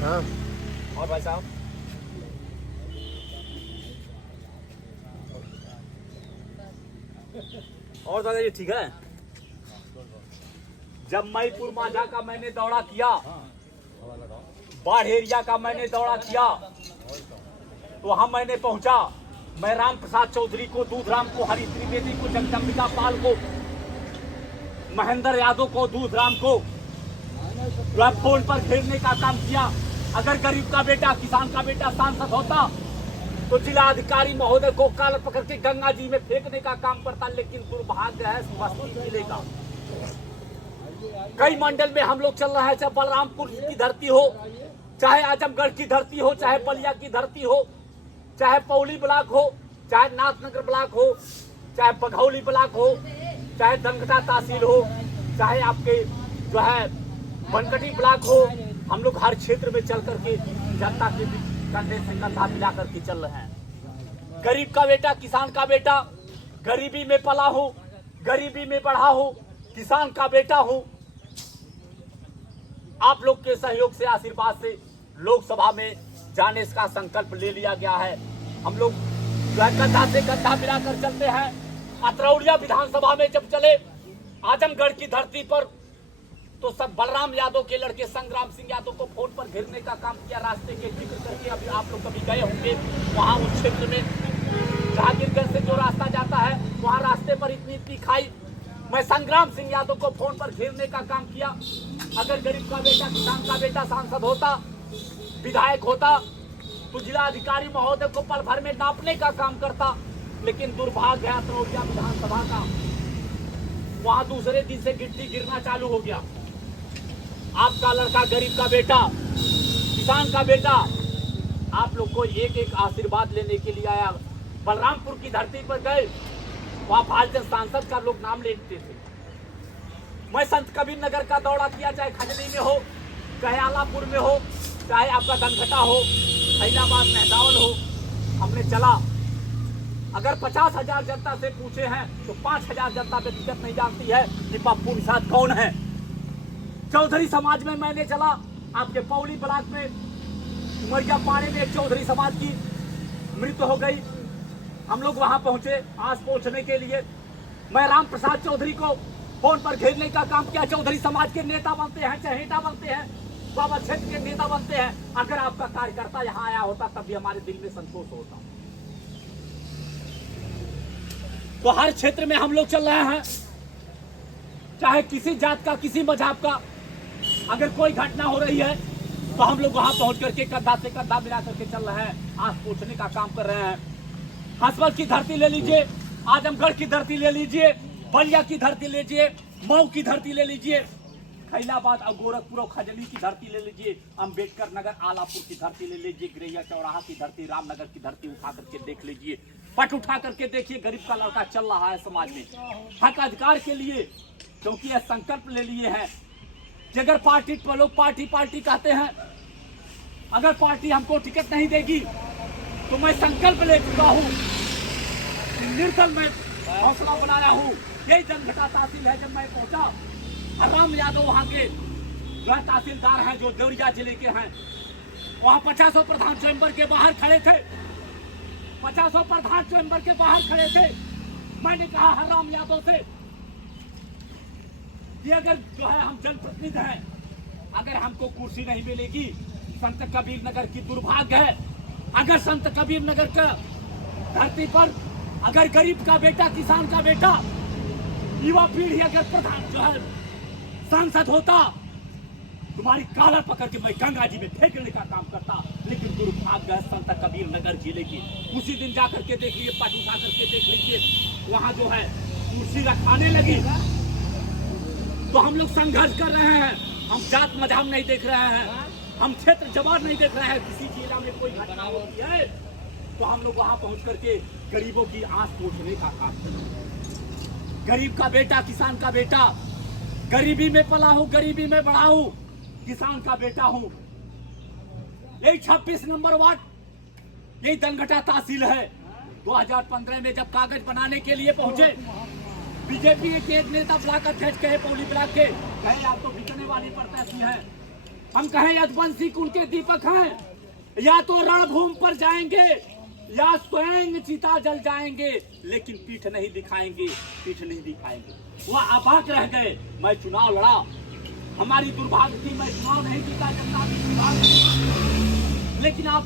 हाँ और भाई साहब और दादा ये ठीक है। जब मईपुर माझा का मैंने दौरा किया, बाढ़ एरिया का मैंने दौरा किया, तो वहां मैंने पहुंचा। मैं राम प्रसाद चौधरी को, दूधराम को, हरि त्रिवेदी को, जगदम्बिका पाल को, महेंद्र यादव को, दूधराम को फोन पर घेरने का काम किया। अगर गरीब का बेटा, किसान का बेटा सांसद होता तो जिला अधिकारी महोदय को कॉलर पकड़ के गंगा जी में फेंकने का काम करता। लेकिन दुर्भाग्य है बस्ती जिले का, कई मंडल में हम लोग चल रहे हैं, चाहे बलरामपुर की धरती हो, चाहे आजमगढ़ की धरती हो, चाहे बलिया की धरती हो, चाहे पौली ब्लॉक हो, चाहे नाथनगर ब्लॉक हो, चाहे बघौली ब्लॉक हो, चाहे दनघटा तहसील हो, चाहे आपके जो है बनकटी ब्लॉक हो। हम लोग हर क्षेत्र में चल करके जनता के कंधे से कंधा मिला करके चल रहे हैं। गरीब का बेटा, किसान का बेटा, गरीबी में पला हो, गरीबी में बढ़ा हो, किसान का बेटा हो। आप लोग के सहयोग से, आशीर्वाद से लोकसभा में जाने का संकल्प ले लिया गया है। हम लोग कंधा से कंधा मिलाकर चलते हैं। अतरौलिया विधानसभा में जब चले आजमगढ़ की धरती पर, तो सब बलराम यादव के लड़के संग्राम सिंह यादव को फोन पर घेरने का काम किया। रास्ते के जिक्र करके अभी आप लोग कभी गए होंगे वहां उस क्षेत्र में, जहांगीरगंज से जो रास्ता जाता है, वहां रास्ते पर इतनी खाई। मैं संग्राम सिंह यादव को फोन पर घेरने का काम किया। अगर गरीब का बेटा, किसान का बेटा सांसद होता, विधायक होता, तो जिला अधिकारी महोदय को पल भर में नापने का काम करता। लेकिन दुर्भाग्य है अतरौलिया विधानसभा का, वहां दूसरे दिन से गिट्टी गिरना चालू हो गया। आपका लड़का, गरीब का बेटा, किसान का बेटा, आप लोग को एक एक आशीर्वाद लेने के लिए आया। बलरामपुर की धरती पर गए, वहां भाजपा सांसद का लोग नाम लेते थे। मैं संत कबीर नगर का दौरा किया, चाहे खजनी में हो, चाहे आलापुर में हो, चाहे आपका दनघटा हो, फैजाबाद, मेहदावल हो, हमने चला। अगर 50,000 जनता से पूछे हैं तो 5,000 जनता व्यक्तिगत नहीं जानती है कि पप्पू निषाद कौन है। चौधरी समाज में मैंने चला। आपके पौली ब्लॉक में उमरिया पाड़े में एक चौधरी समाज की मृत्यु हो गई। हम लोग वहां पहुंचे। आज पहुंचने के लिए मैं राम प्रसाद चौधरी को फोन पर घेरने का काम किया। चौधरी समाज के नेता बनते हैं, चहेता बनते हैं, बाबा क्षेत्र के नेता बनते हैं। अगर आपका कार्यकर्ता यहाँ आया होता तब भी हमारे दिल में संतोष होता। तो हर क्षेत्र में हम लोग चल रहे हैं, चाहे किसी जात का, किसी मजहब का अगर कोई घटना हो रही है तो हम लोग वहां पहुंच करके कंधा से कंधा मिला करके चल रहे हैं। आज पूछने का काम कर रहे हैं। हसबल की धरती ले लीजिए, आजमगढ़ की धरती ले लीजिए, बलिया की धरती ले लीजिए, मऊ की धरती ले लीजिए, खैलाबाद और गोरखपुर और खजली की धरती ले लीजिए, अम्बेडकर नगर, आलापुर की धरती ले लीजिए, गरैया चौराहा की धरती, रामनगर की धरती उठा करके देख लीजिए, पट उठा करके देखिए। गरीब का लड़का चल रहा है समाज में हक अधिकार के लिए, क्योंकि यह संकल्प ले लिए हैं कि अगर पार्टी पर लोग पार्टी कहते हैं, अगर पार्टी हमको टिकट नहीं देगी तो मैं संकल्प ले चुका हूँ, निर्दल में हौसला बनाया हूँ। यही दनघटा तहसील है। जब मैं पहुंचा, राम यादव वहाँ के जो है तहसीलदार हैं, जो देवरिया जिले के हैं, वहाँ 50 प्रधान चैम्बर के बाहर खड़े थे। 50 प्रधान चैम्बर के बाहर खड़े थे। मैंने कहा राम यादव से कि अगर जो है हम जनप्रतिनिधि हैं, अगर हमको कुर्सी नहीं मिलेगी, संत कबीर नगर की दुर्भाग्य है। अगर संत कबीर नगर का धरती पर अगर गरीब का बेटा, किसान का बेटा, युवा पीढ़ी अगर प्रधान जो है सांसद होता, तुम्हारी कालर पकड़ के मैं गंगा जी में फेंकने का काम करता। लेकिन दुर्भाग्य है संत कबीर नगर जिले की। उसी दिन जाकर के देख लीजिए, पट उठा करके देख लीजिए, वहां जो है कुर्सी रखाने लगी। तो हम लोग संघर्ष कर रहे हैं। हम जात मजहब नहीं देख रहे हैं, हम क्षेत्र जवाब नहीं देख रहे हैं। किसी जिला में कोई घटना होती है तो हम लोग वहां पहुंच करके गरीबों की आंख पोंछने का काम करते हैं। गरीब का बेटा, किसान का बेटा, गरीबी में पला हूं, गरीबी में बढ़ा हूं, किसान का बेटा हूं। यही 26 नंबर वार्ड, यही दनघटा तहसील है। 2015 में जब कागज बनाने के लिए पहुंचे, बीजेपी के एक नेता ब्लॉक अध्यक्ष कहे, पौली ब्लॉक के, कहे या तो बिकने वाली प्रत्याशी है, हम कहें यदुवंशी कुल के दीपक हैं, या तो रणभूमि पर जाएंगे या स्वयं चिता जल जाएंगे, लेकिन पीठ नहीं दिखाएंगे, पीठ नहीं दिखाएंगे। वह अभाग रह गए। मैं चुनाव लड़ा, हमारी दुर्भाग्य थी मैं चुनाव नहीं जीता, जनता की दुर्भाग्य, लेकिन आप